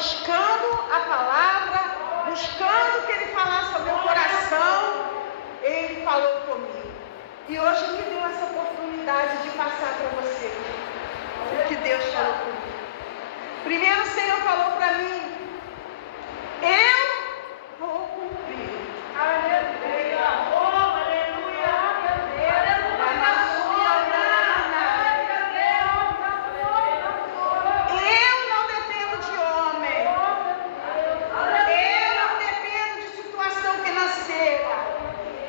buscando a palavra, buscando que Ele falasse ao meu coração, Ele falou comigo. E hoje me deu essa oportunidade de passar para você o que Deus falou comigo. Primeiro o Senhor falou para mim, eu vou cumprir. Aleluia, aleluia, eu não dependo de homem, eu não dependo de situação financeira,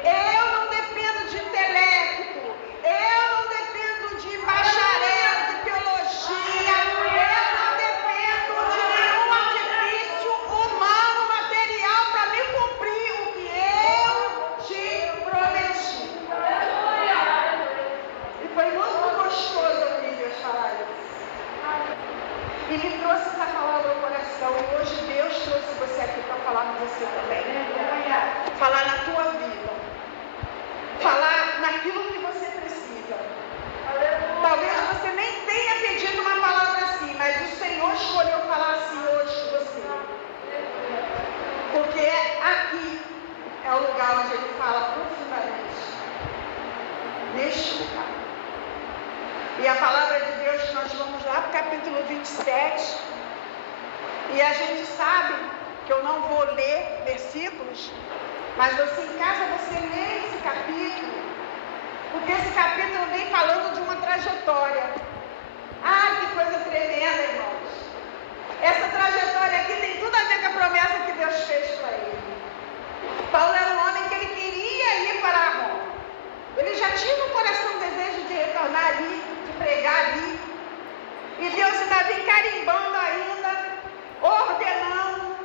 eu não dependo de intelecto, eu não dependo de bacharel, de teologia, eu não dependo de nenhum artifício humano, material para me cumprir o que eu te prometi. E foi muito gostoso ouvir Deus falar isso. E me trouxe essa palavra ao coração. E hoje Deus trouxe você aqui para falar com você também. Falar na tua vida. Falar naquilo que você precisa. Talvez você nem tenha pedido uma palavra assim, mas o Senhor escolheu falar assim hoje com você. Porque aqui é o lugar onde Ele fala profundamente. Neste lugar. E a palavra de Deus, nós vamos lá para o capítulo 27. E a gente sabe que eu não vou ler versículos, mas você em casa, você lê esse capítulo, porque esse capítulo vem falando de uma trajetória. Ai, que coisa tremenda, irmãos. Essa trajetória aqui tem tudo a ver com a promessa que Deus fez para ele. Paulo era um homem que ele queria ir para Roma. Ele já tinha no coração o desejo de retornar ali, de pregar ali. E Deus ainda vem carimbando ainda, ordenando,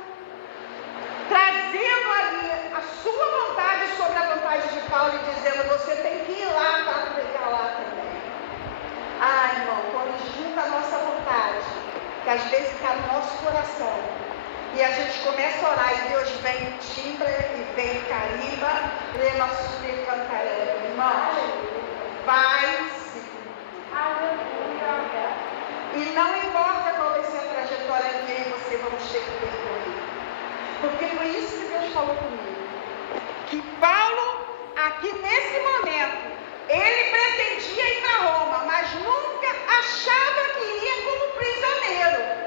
trazendo ali a sua vontade sobre a vontade de Paulo e dizendo, você tem que ir lá para pregar lá também. Ah, irmão, quando junta a nossa vontade, que às vezes está no nosso coração, e a gente começa a orar, e Deus vem timbra e vem carimba, lê nosso cantaré. Irmãos, vai sim. E não importa qual vai ser a trajetória que eu e você vamos ter que percorrer. Porque foi isso que Deus falou comigo. Que Paulo, aqui nesse momento, ele pretendia ir para Roma, mas nunca achava que iria como prisioneiro.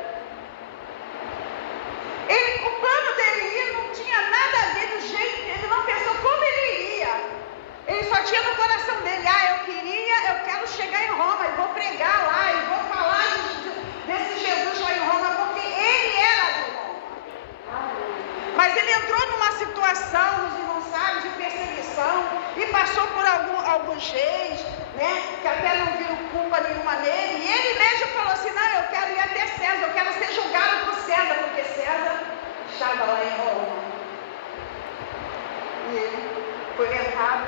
O plano dele ir não tinha nada a ver do jeito, ele não pensou como ele iria. Ele só tinha no coração dele, eu quero chegar em Roma, e vou pregar lá, e vou falar desse Jesus lá em Roma, porque ele era de Roma. Mas ele entrou numa situação, os irmãos sabem, de perseguição, e passou por alguns reis, né, que até não viram culpa nenhuma nele, e ele mesmo falou assim, não, eu quero ir até César, eu quero ser julgado por César, porque César estava lá em Roma. E ele foi levado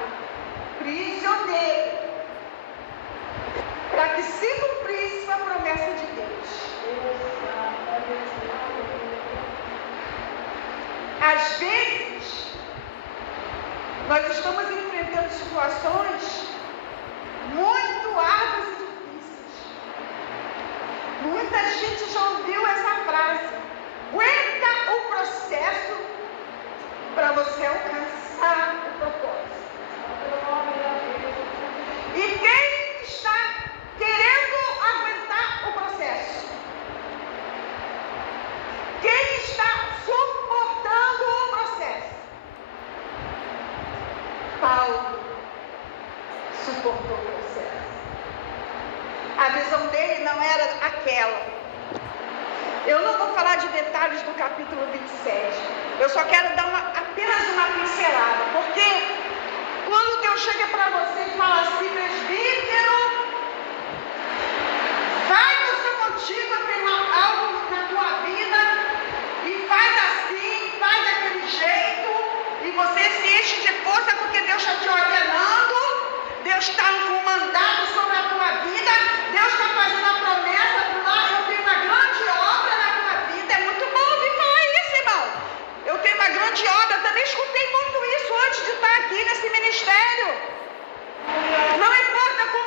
prisioneiro, para que se cumprisse a promessa de Deus. Às vezes, nós estamos enfrentando situações muito árduas e difíceis. Muita gente já ouviu essa frase. Aguenta o processo para você alcançar o propósito. E quem está querendo aguentar o processo? Quem está suportando o processo? Paulo suportou o processo. A visão dele não era aquela. Eu não vou falar de detalhes do capítulo 27. Eu só quero dar apenas uma pincelada. Porque quando Deus chega para você e fala assim, presbítero, vai você contigo a algo na tua vida e faz assim, faz daquele jeito, e você se enche de força porque Deus está te ordenando, Deus está com um mandato sobre a tua vida, Deus está fazendo a promessa, eu tenho uma grande obra na tua vida. É muito bom ouvir falar isso, irmão. Eu tenho uma grande obra, eu também escutei muito isso antes de estar aqui nesse ministério. Não importa com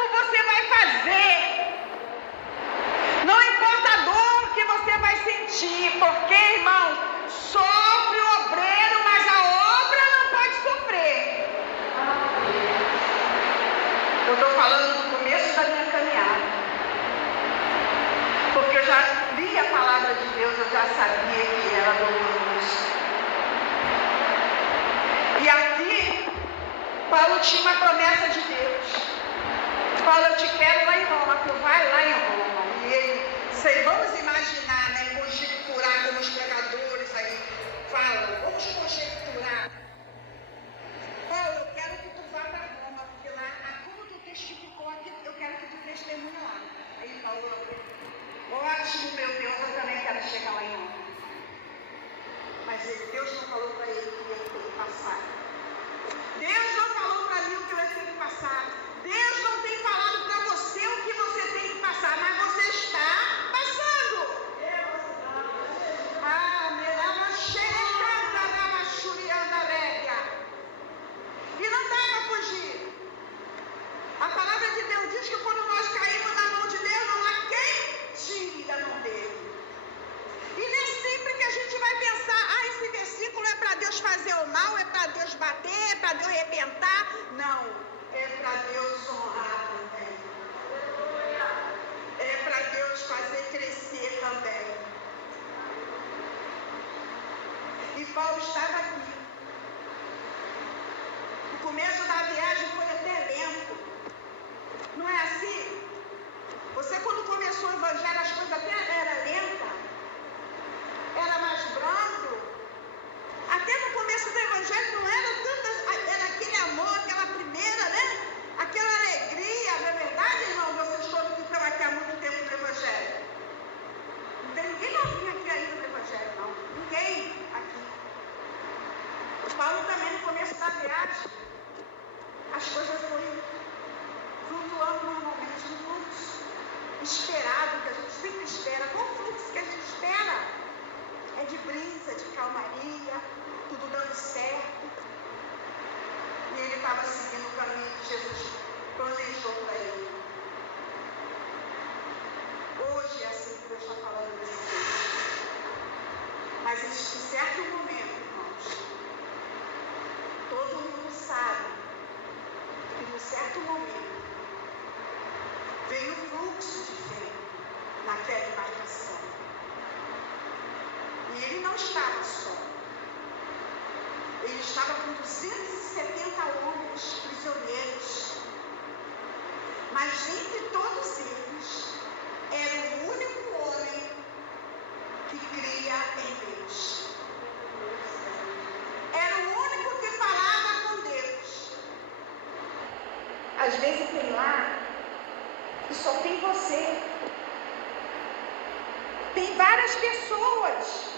li a palavra de Deus, eu já sabia que era doloroso. E aqui, Paulo tinha uma promessa de Deus. Paulo, eu te quero lá em Roma, tu vai lá em Roma. E ele, vamos imaginar, né, conjecturar como os pregadores aí falam, vamos conjecturar. Paulo, eu quero que tu vá para Roma, porque lá, como tu testificou aqui, eu quero que tu testemunhe lá. Aí Paulo, ótimo, meu Deus, eu também quero chegar lá em Roma. Mas Deus não falou para ele que ia ter que passar. Deus não falou para mim o que eu ia ter que passar. Deus não tem falado para você o que você tem que passar, mas você está passando. E não dá para fugir. A palavra de Deus diz que quando nós caímos na mão de Deus, não há quem tire da mão dele. E nem sempre que a gente vai pensar, esse versículo é para Deus fazer o mal, é para Deus bater, é para Deus arrebentar. Não, é para Deus honrar também. É para Deus fazer crescer também. E Paulo estava aqui. O começo da viagem foi até lento. Não é assim? Você quando começou o evangelho, as coisas até eram lentas. Era mais brando. Até no começo do evangelho não era tantas, era aquele amor, aquela primeira, né? Aquela alegria, não é verdade, irmão? Vocês todos que estão aqui há muito tempo no evangelho. Não tem ninguém novinho aqui ainda no evangelho, não. Ninguém aqui. Paulo também no começo da viagem, as coisas foram flutuando normalmente no fluxo esperado, que a gente sempre espera. Qual fluxo que a gente espera? É de brisa, de calmaria, tudo dando certo. E ele estava seguindo o caminho que Jesus planejou para ele. Hoje é assim que Deus está falando desse texto. Mas em certo momento, irmãos, todo mundo sabe que em certo momento veio um fluxo de fé naquela embarcação. E ele não estava só. Ele estava com 270 homens prisioneiros. Mas entre todos eles, era o único homem que cria em Deus. Era o único que falava com Deus. Às vezes tem lá que só tem você. Tem várias pessoas,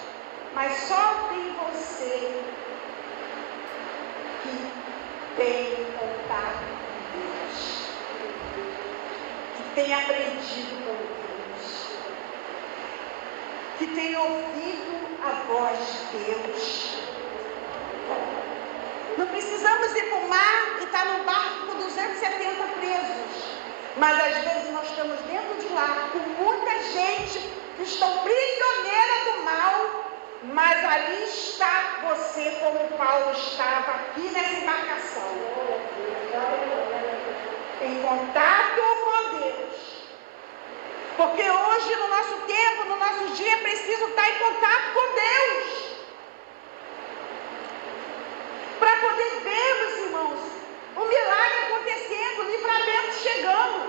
mas só tem você que tem contato com Deus, que tem aprendido com Deus, que tem ouvido a voz de Deus. Não precisamos ir para o mar e estar no barco com 270 presos, mas às vezes nós estamos dentro de lá com muita gente que estão prisioneira do mal, mas ali está você como Paulo estava aqui nessa embarcação, em contato com Deus. Porque hoje, no nosso tempo, no nosso dia, é preciso estar em contato com Deus. Para poder vermos, irmãos, o milagre acontecendo, o livramento chegando.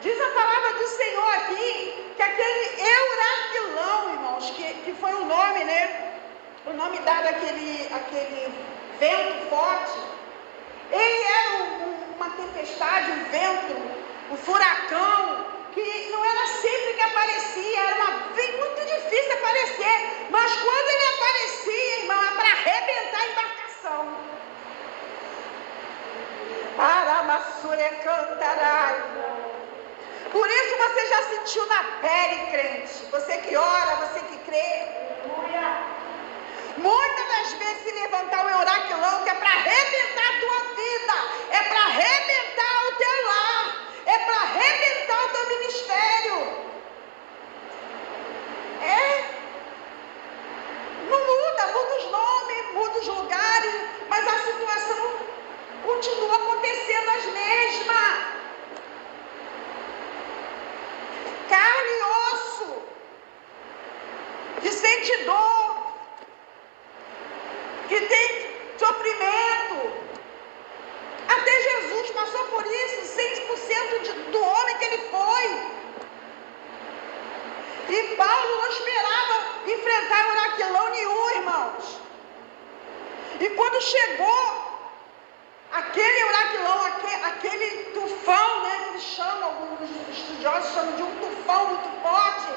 Diz a palavra do Senhor aqui, que aquele Euraquilão, irmãos, que foi o nome, né? O nome dado àquele vento forte. Ele era uma tempestade, um vento, um furacão, que não era sempre que aparecia, era muito difícil aparecer. Mas quando ele aparecia, irmão, é para arrebentar a embarcação. Aramassure cantarai. Por isso você já sentiu na pele, crente. Você que ora, você que crê. Muitas das vezes se levantar o Euraquilão, que é para arrebentar a tua vida, é para arrebentar o teu lar, é para arrebentar o teu ministério. Não muda os nomes, muda os lugares, mas a situação continua acontecendo as mesmas. Carne e osso. que sente dor, que tem sofrimento. Até Jesus passou por isso, 100% do homem que ele foi. E Paulo não esperava enfrentar oraquilão nenhum, irmãos. E quando chegou aquele oraquilão, aquele tufão, né, que eles chamam, alguns estudiosos chamam de um tufão muito forte,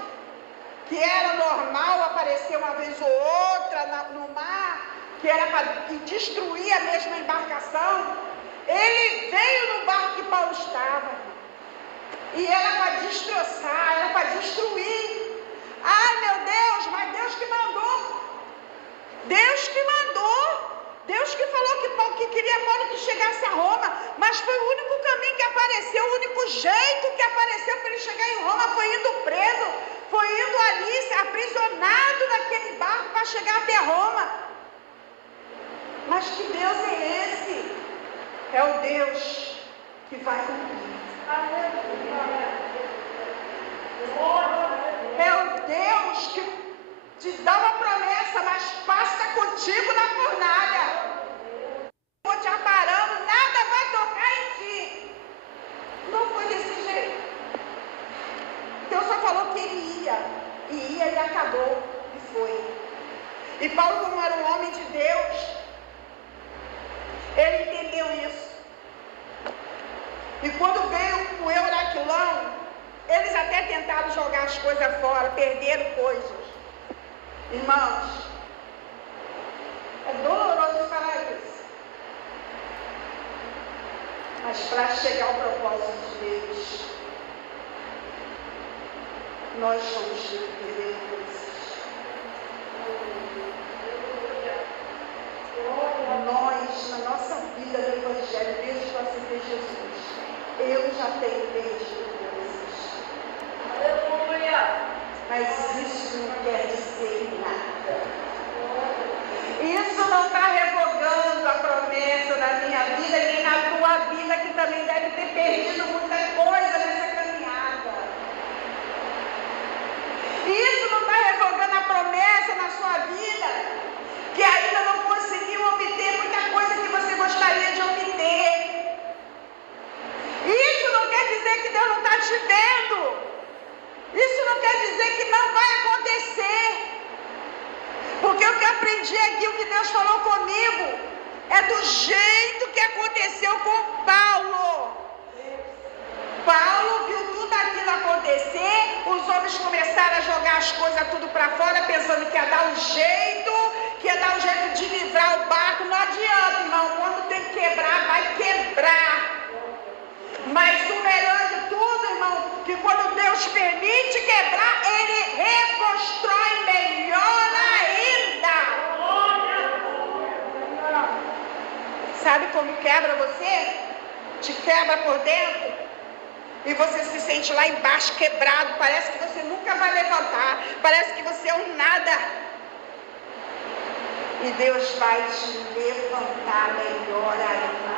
que era normal aparecer uma vez ou outra no mar, que era para destruir a mesma embarcação. Ele veio no barco que Paulo estava, e era para destroçar, era para destruir. Ai, meu Deus, mas Deus que mandou. Deus que mandou. Deus que falou que queria Paulo que chegasse a Roma, mas foi o único caminho que apareceu, o único jeito que apareceu para ele chegar em Roma foi indo preso, foi indo ali, aprisionado naquele barco para chegar até Roma. Mas que Deus é esse? É o Deus que vai cumprir. É o Deus que te dá uma promessa, mas passa contigo na fornalha. Vou te aparando, nada vai tocar em ti. Não foi desse jeito. Deus só falou que ele ia, e acabou, e foi. E Paulo, como era um homem de Deus, ele entendeu isso. E quando veio o Euraquilão, eles até tentaram jogar as coisas fora, perderam coisas. Irmãos, é doloroso falar isso. Mas para chegar ao propósito de Deus, nós vamos ter que perder coisas. Nós, na nossa vida do Evangelho, desde que eu aceitei Jesus, eu já tenho perdido coisas. Aleluia! Mas isso não quer dizer nada. Isso não está revogando a promessa da minha vida, nem na tua vida, que também deve ter perdido muita coisa nessa caminhada. Isso não está revogando a promessa na sua vida, que ainda não conseguiu obter muita coisa que você gostaria de obter. Isso não quer dizer que Deus não está te vendo. Isso não quer dizer que não vai acontecer. Porque o que eu aprendi aqui, o que Deus falou comigo, é do jeito que aconteceu com Paulo. Paulo viu tudo aquilo acontecer, os homens começaram a jogar as coisas tudo para fora, pensando que ia dar um jeito, de livrar o barco. Não adianta, irmão, quando tem que quebrar, vai quebrar. Mas o melhor de tudo, irmão, que quando Deus permite quebrar, Ele reconstrói melhor ainda. Sabe como quebra você? Te quebra por dentro. E você se sente lá embaixo quebrado. Parece que você nunca vai levantar. Parece que você é um nada. E Deus vai te levantar melhor ainda.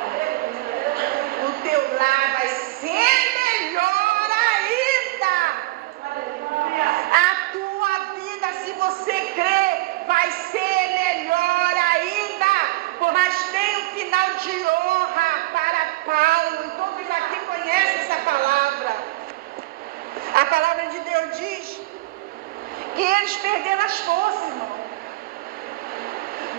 O teu lar vai ser melhor ainda. A tua vida, se você crer, vai ser melhor ainda. Mas tem um final de honra para Paulo. E todos aqui conhecem essa palavra. A palavra de Deus diz que eles perderam as forças, irmão.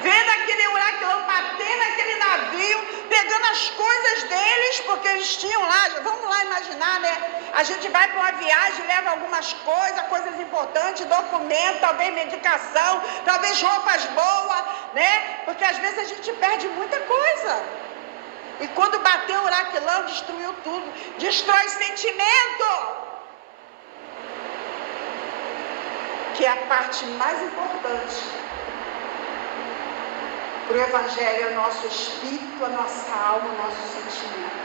Vendo aquele huracão bater naquele navio, pegando as coisas deles, porque eles tinham lá, vamos lá imaginar, né? A gente vai para uma viagem, leva algumas coisas importantes, documento, talvez medicação, talvez roupas boas, né? Porque às vezes a gente perde muita coisa. E quando bateu o huraquilão, destruiu tudo. Destrói sentimento. Que é a parte mais importante. O Evangelho é o nosso espírito, a nossa alma, o nosso sentimento.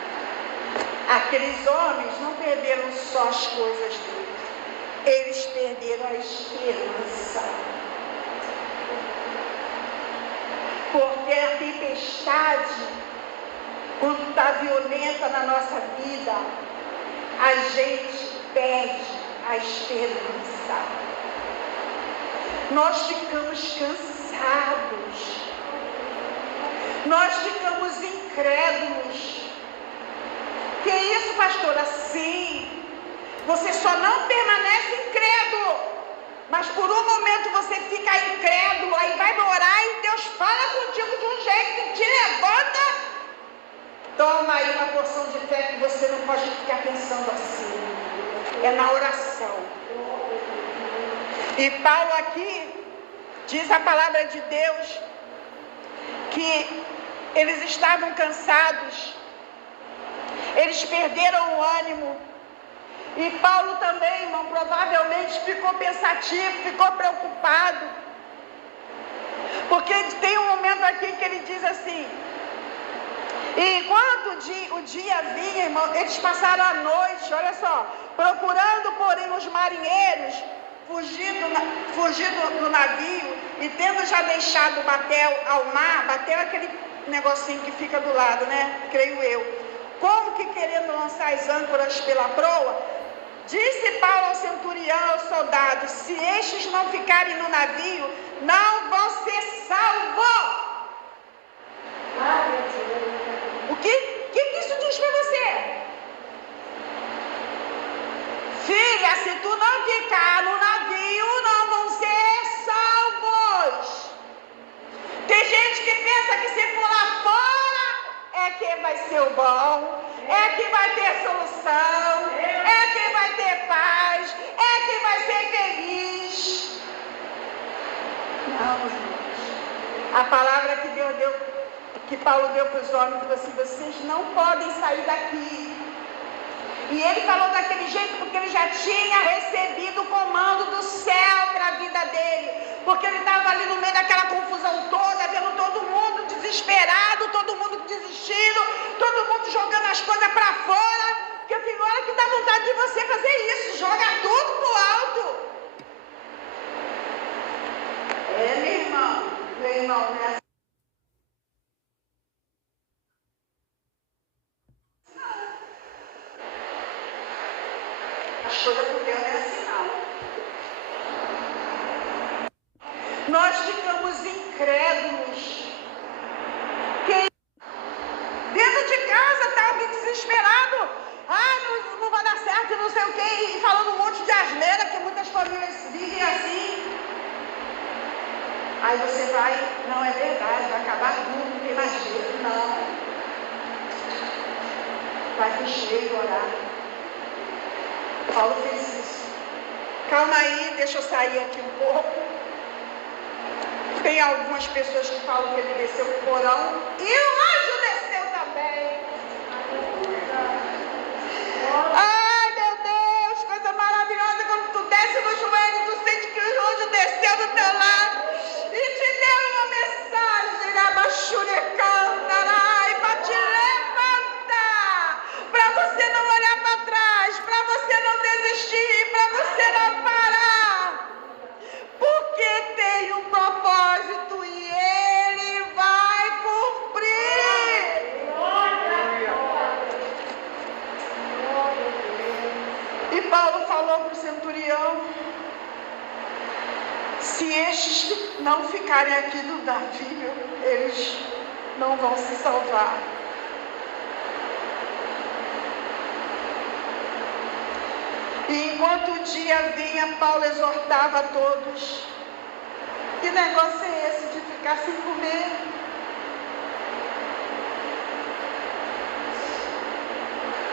Aqueles homens não perderam só as coisas deles, eles perderam a esperança. Porque a tempestade, quando está violenta na nossa vida, a gente perde a esperança. Nós ficamos cansados. Nós ficamos incrédulos. Que isso, pastora? Sim. Você só não permanece incrédulo. Mas por um momento você fica incrédulo, aí vai orar e Deus fala contigo de um jeito que te levanta. Toma aí uma porção de fé que você não pode ficar pensando assim. É na oração. E Paulo aqui diz a palavra de Deus que eles estavam cansados, eles perderam o ânimo. E Paulo também, irmão, provavelmente ficou pensativo, ficou preocupado. Porque tem um momento aqui que ele diz assim: e enquanto o dia vinha, irmão, eles passaram a noite, olha só, procurando, porém, os marinheiros fugir do navio, e tendo já deixado o batel ao mar, batel é aquele negocinho que fica do lado, né? Creio eu. Como que querendo lançar as âncoras pela proa, disse Paulo ao centurião, aos soldados: se estes não ficarem no navio, não vão ser salvos. O que isso diz para você? Filha, se tu não ficar no navio, não vão ser salvos. Tem gente que pensa que se for lá fora é que vai ser o bom, é que vai ter solução, é que vai ter paz, é que vai ser feliz. Não, irmãos. A palavra que Deus deu, que Paulo deu para os homens, falou assim: vocês não podem sair daqui. E ele falou daquele jeito porque ele já tinha recebido o comando do céu para a vida dele. Porque ele estava ali no meio daquela confusão toda, vendo todo mundo desesperado, todo mundo desistindo, todo mundo jogando as coisas para fora. Porque tem hora que dá vontade de você fazer isso, joga tudo pro alto. Meu irmão, né? As coisas por Deus não é assim, não. Nós ficamos incrédulos. Dentro de casa está alguém desesperado. Não vai dar certo, não sei o quê. E falando um monte de asneira, que muitas famílias vivem assim. Aí você vai, não é verdade, vai acabar tudo, não tem mais jeito, não. Vai pro cheio orar. Paulo fez isso. Calma aí, deixa eu sair aqui um pouco. Tem algumas pessoas que falam que ele desceu o porão e o anjo desceu também. Ai, meu Deus, coisa maravilhosa quando tu desce no joelho e tu sente que o anjo desceu do teu lado e te deu uma mensagem, para te levantar, para você não olhar para trás, para você não desistir, para você não parar. Porque tem um propósito e ele vai cumprir. E Paulo falou para o centurião: se estes não ficarem aqui no navio, eles não vão se salvar. E enquanto o dia vinha, Paulo exortava a todos: que negócio é esse de ficar sem comer?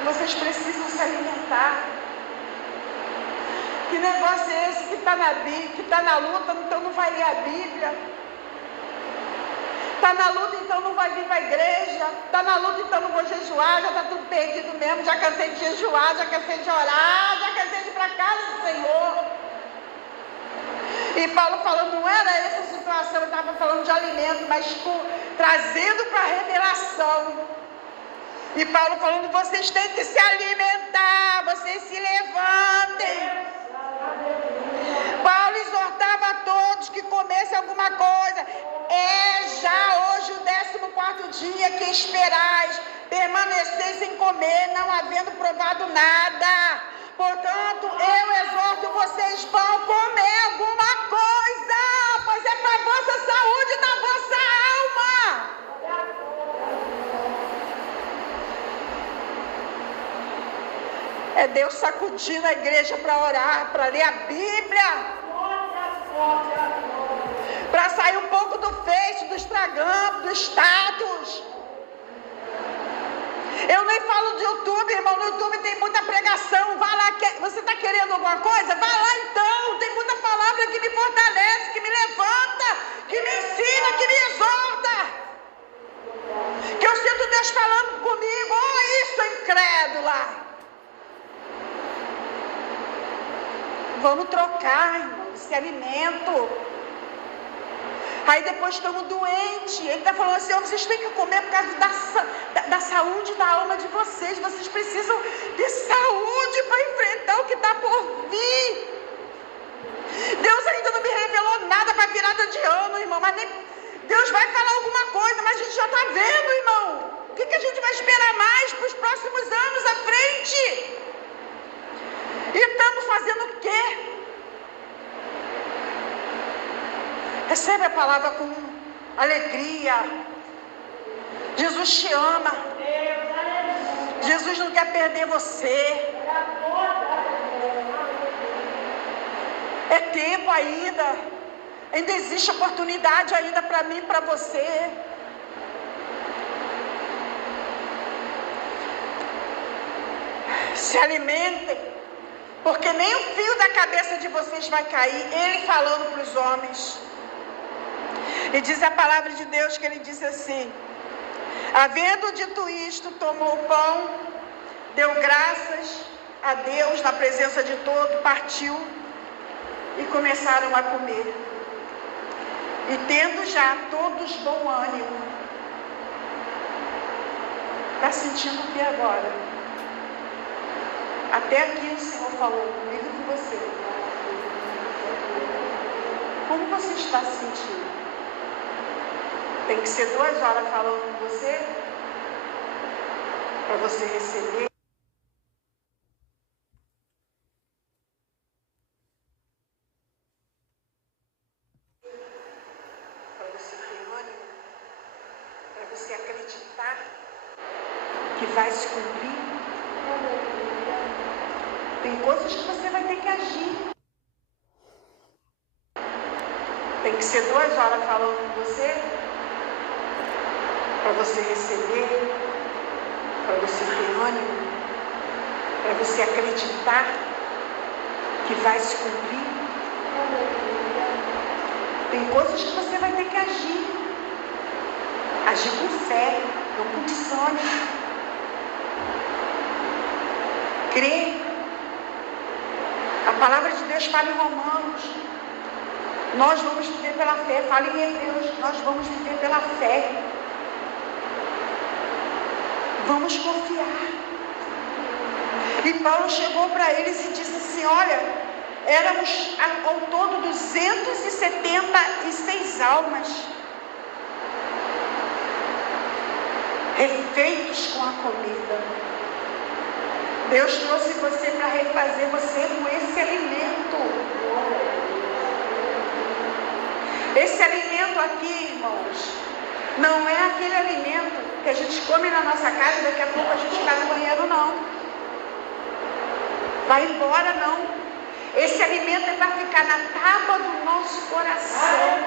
Vocês precisam se alimentar. Que negócio é esse que está na Bíblia, que está na luta, então não vai ler a Bíblia? Está na luta, então não vai vir para a igreja? Está na luta, então não vou jejuar? Já está tudo perdido mesmo, já cansei de jejuar, já cansei de orar, já cansei de ir para a casa do Senhor. E Paulo falando, não era essa a situação, ele estava falando de alimento, mas trazendo para a revelação. E Paulo falando, vocês têm que se alimentar, vocês se levantem. Paulo exortava a todos que comessem alguma coisa. É já hoje o 14º dia que esperais, permaneceis sem comer, não havendo provado nada. Portanto, eu exorto vocês, vão comer alguma coisa. É Deus sacudindo a igreja para orar, para ler a Bíblia. Para sair um pouco do Face, do Instagram, do status. Eu nem falo do YouTube, irmão. No YouTube tem muita pregação. Vá lá. Você está querendo alguma coisa? Vá lá então. Tem muita palavra que me fortalece, que me levanta, que me ensina, que me exorta. Que eu sinto Deus falando comigo. Oh, isso, incrédula. Vamos trocar, irmão, esse alimento. Aí depois estamos doentes. Ele está falando assim, oh, vocês têm que comer por causa da saúde da alma de vocês. Vocês precisam de saúde para enfrentar o que está por vir. Deus ainda não me revelou nada para a virada de ano, irmão. Mas nem... Deus vai falar alguma coisa, mas a gente já está vendo, irmão. O que a gente vai esperar mais para os próximos anos à frente? E estamos fazendo o quê? Recebe a palavra com alegria. Jesus te ama. Jesus não quer perder você. É tempo ainda. Ainda existe oportunidade ainda para mim e para você. Se alimentem, porque nem o fio da cabeça de vocês vai cair. Ele falando para os homens. E diz a palavra de Deus que ele disse assim: havendo dito isto, tomou o pão, deu graças a Deus na presença de todos, partiu e começaram a comer. E tendo já todos bom ânimo. Está sentindo o que agora? Até aqui o Senhor falou comigo e com você. Como você está se sentindo? Tem que ser 2 horas falando com você, para você receber. Para você ter ânimo, para você acreditar que vai se cumprir. Tem coisas que você vai ter que agir. Tem que ser 2 horas falando com você, para você receber, para você ter ânimo, para você acreditar que vai se cumprir. Tem coisas que você vai ter que agir. Agir com fé, não com desânimo. Crer. A palavra de Deus fala em Romanos. Nós vamos viver pela fé. Fala em Hebreus. Nós vamos viver pela fé. Vamos confiar. E Paulo chegou para eles e disse assim: olha, éramos ao todo 276 almas, refeitos com a comida. Deus trouxe você para refazer você com esse alimento. Esse alimento aqui, irmãos, não é aquele alimento que a gente come na nossa casa e daqui a pouco a gente está no banheiro, não. Vai embora, não. Esse alimento é para ficar na tábua do nosso coração.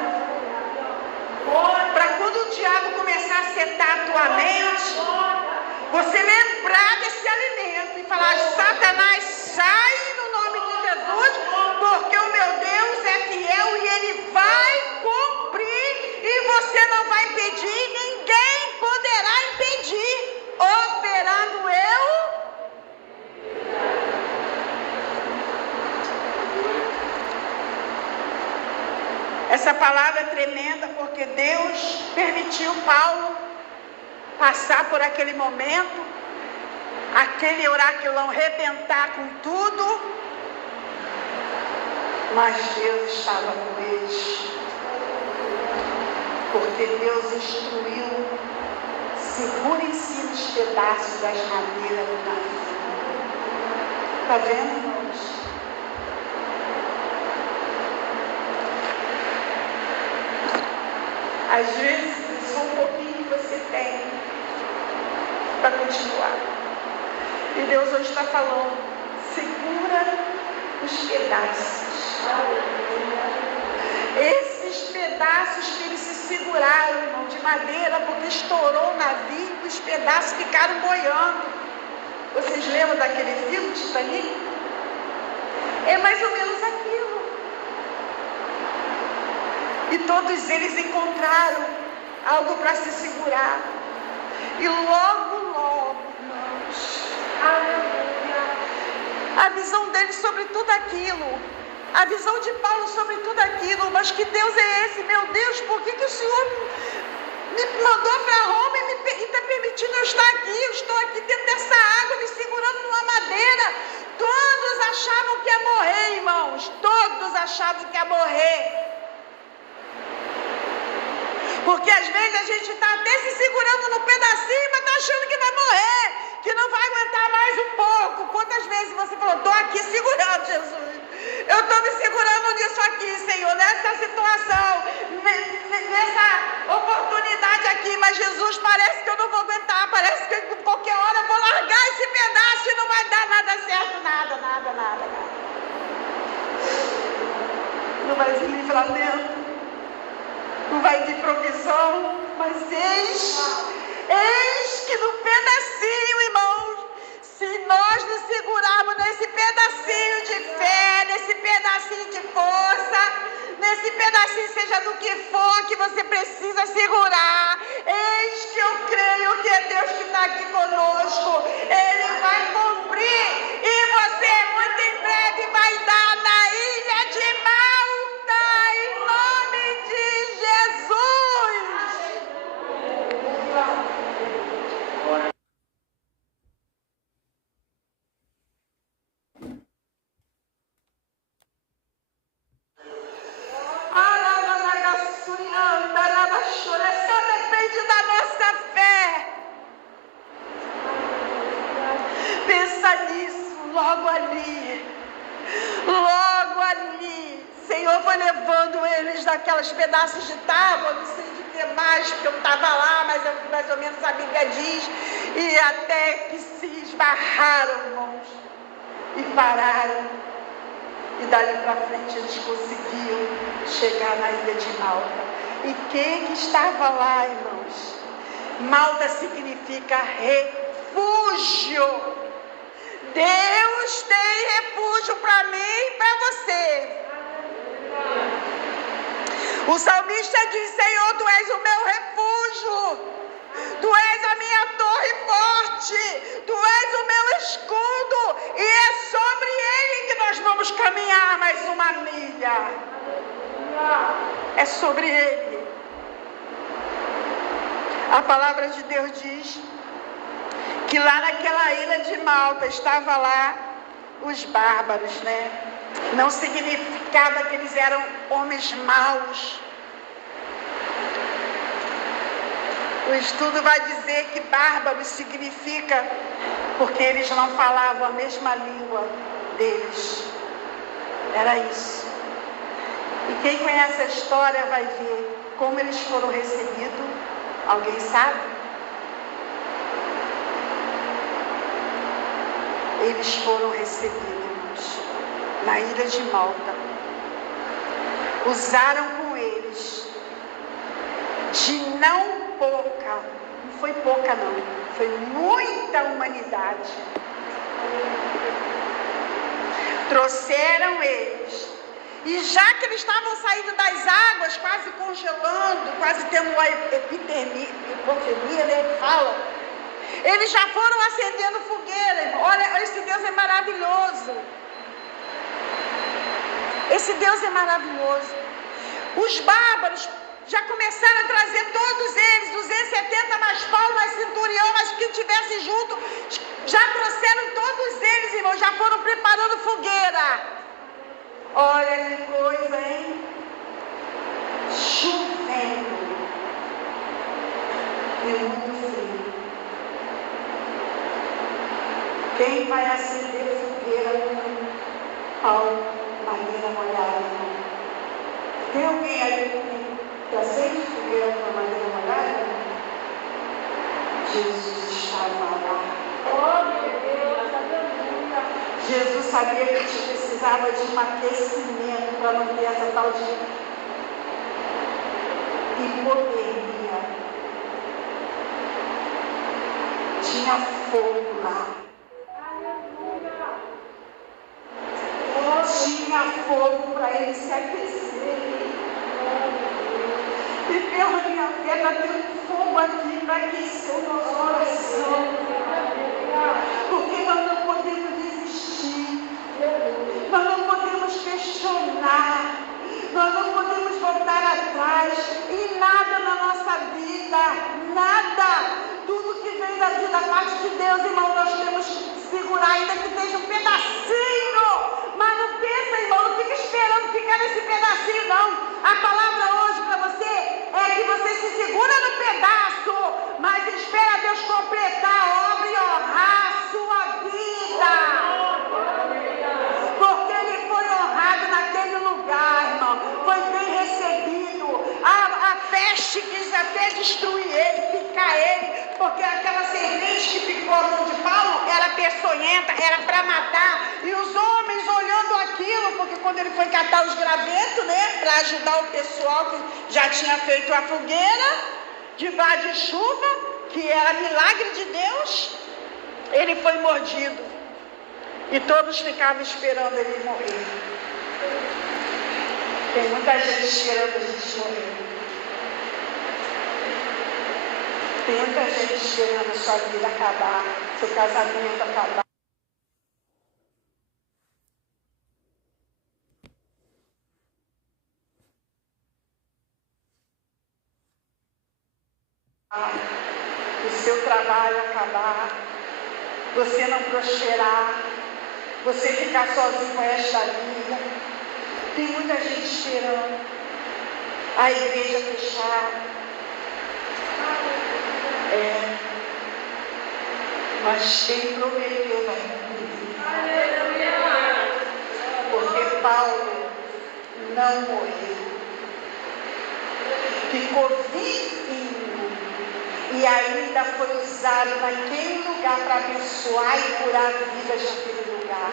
Para quando o diabo começar a setar a tua mente, você lembrar desse alimento e falar: Satanás, sai no nome de Jesus, porque o meu Deus é fiel e Ele vai cumprir, e você não vai impedir, ninguém poderá impedir, operando eu. Essa palavra é tremenda, porque Deus permitiu Paulo passar por aquele momento, aquele oraquilão rebentar com tudo, mas Deus estava com eles, porque Deus instruiu: segura em cima os pedaços das madeiras do navio. Está vendo, irmãos? Às vezes, só um pouquinho que você tem para continuar. E Deus hoje está falando: segura os pedaços. Esses pedaços que eles se seguraram, irmão, de madeira, porque estourou o navio e os pedaços ficaram boiando. Vocês lembram daquele filme, Titanic? É mais ou menos aquilo. E todos eles encontraram algo para se segurar. E logo, irmãos, a visão deles sobre tudo aquilo, a visão de Paulo sobre tudo aquilo, mas que Deus é esse? Meu Deus, por que o Senhor me mandou para Roma e está permitindo eu estar aqui? Eu estou aqui dentro dessa água, me segurando numa madeira. Todos achavam que ia morrer, irmãos, todos achavam que ia morrer. Porque às vezes a gente está até se segurando no pedacinho, mas está achando que vai morrer, que não vai aguentar mais um pouco. Quantas vezes você falou, estou aqui segurando, Jesus. Eu estou me segurando nisso aqui, Senhor, nessa situação, nessa oportunidade aqui, mas Jesus, parece que eu não vou aguentar, parece que em qualquer hora eu vou largar esse pedaço e não vai dar nada certo, nada. Não vai vir livramento. Não vai ter provisão, mas eis que no pedacinho, irmãos, se nós nos segurarmos nesse pedacinho de fé, nesse pedacinho de força, nesse pedacinho, seja do que for que você precisa segurar, eis que eu creio que é Deus que está aqui conosco. Ele vai cumprir e você muito em breve vai dar na ilha de Malta, em nome de Jesus. Só depende da nossa fé. Pensa nisso, logo ali. Senhor foi levando eles daquelas pedaços de tábua, não sei de que mais, porque eu não estava lá, mas mais ou menos a Bíblia diz, e até que se esbarraram, irmãos, e pararam. E dali para frente eles conseguiam chegar na ilha de Malta. E quem que estava lá, irmãos? Malta significa refúgio. Deus tem refúgio para mim e para você. O salmista diz, Senhor, Tu és o meu refúgio. Tu és a minha torre forte. Tu és o meu escudo. E é sobre Ele que nós vamos caminhar mais uma milha. É sobre Ele. A palavra de Deus diz que lá naquela ilha de Malta estava lá os bárbaros, né? Não significava que eles eram homens maus. O estudo vai dizer que bárbaros significa porque eles não falavam a mesma língua deles. Era isso. E quem conhece a história vai ver como eles foram recebidos. Alguém sabe? Eles foram recebidos na ilha de Malta. Usaram com eles de não foi pouca não, foi muita humanidade. Trouxeram eles. E já que eles estavam saindo das águas, quase congelando, quase tendo uma hipotermia, né? Fala. Eles já foram acendendo fogueira. Olha, esse Deus é maravilhoso. Esse Deus é maravilhoso. Os bárbaros já começaram a trazer todos eles, 270 mais Paulo, mais centurião, mas que tivesse junto, já trouxeram todos eles, irmãos, já foram preparando fogueira. Olha que coisa, hein? Chovendo. E muito frio. Quem vai acender fogueira com Paulo, madeira molhada? Tem alguém aí que acende fogueira com a madeira molhada? Jesus estava lá. Oh, meu Deus, aleluia. Jesus sabia que a gente precisava de um aquecimento para não ter essa tal de hipotermia. Tinha fogo lá. Tinha fogo para ele se aquecer. E pela minha fé, está tendo fogo aqui para aquecer o nosso coração. Porque nós não podemos desistir. Nós não podemos questionar. Nós não podemos voltar atrás em nada na nossa vida. Nada. Tudo que vem da parte de Deus, irmão, nós temos que segurar, ainda que seja um pedacinho. Mas não pensa, irmão, não fica esperando ficar nesse pedacinho, não. A palavra hoje para você é que você se segura no pedaço, mas espera Deus completar a obra e honrar a sua vida. Porque ele foi honrado naquele lugar, irmão. Foi bem recebido. A peste quis até destruir ele, picar ele, porque aquela serpente que picou a mão de Paulo era peçonhenta, era para matar. E os homens olhando aquilo, porque quando ele foi catar os gravetos, né, para ajudar o pessoal que já tinha feito a fogueira, debaixo de chuva, que era milagre de Deus, ele foi mordido. E todos ficavam esperando ele morrer. Tem muita gente esperando a gente morrer. Tem muita gente esperando a sua vida acabar, seu casamento acabar. O seu trabalho acabar, você não prosperar, você ficar sozinho com esta vida. Tem muita gente esperando a igreja fechar. Mas quem prometeu vai cumprir. Porque Paulo não morreu. Ficou vivinho. E ainda foi usado naquele lugar para abençoar e curar vidas naquele lugar.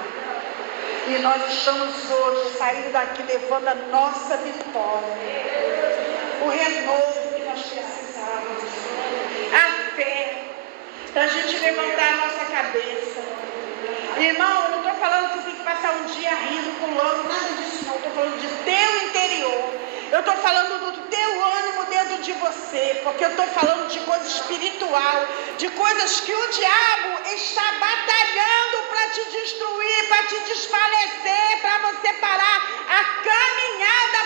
E nós estamos hoje saindo daqui levando a nossa vitória. O renovo que nós precisamos. A fé. Para a gente levantar a nossa cabeça. Irmão, eu não estou falando que você tem que passar um dia rindo, pulando, nada disso não. Eu estou falando de teu interior. Eu estou falando do teu ânimo dentro de você, porque eu estou falando de coisa espiritual, de coisas que o diabo está batalhando para te destruir, para te desfalecer, para você parar a caminhada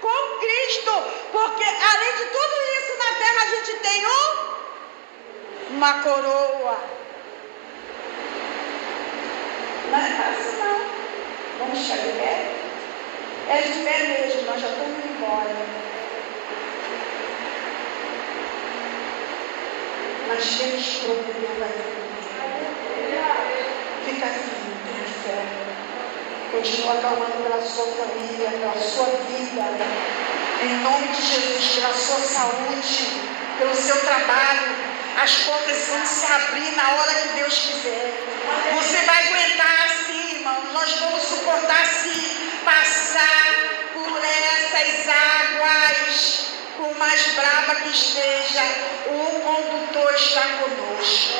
com Cristo, porque além de tudo isso na terra a gente tem uma coroa. Não é fácil não. Vamos ficar de pé? É de pé mesmo, nós já estamos indo embora. Nós temos problema aí. Fica firme, tenha fé. Continua clamando pela sua família, pela sua vida. Em nome de Jesus, pela sua saúde, pelo seu trabalho. As portas vão se abrir na hora que Deus quiser. Você vai aguentar assim, irmão. Nós vamos suportar sim. Passar por essas águas, por mais brava que esteja, o condutor está conosco.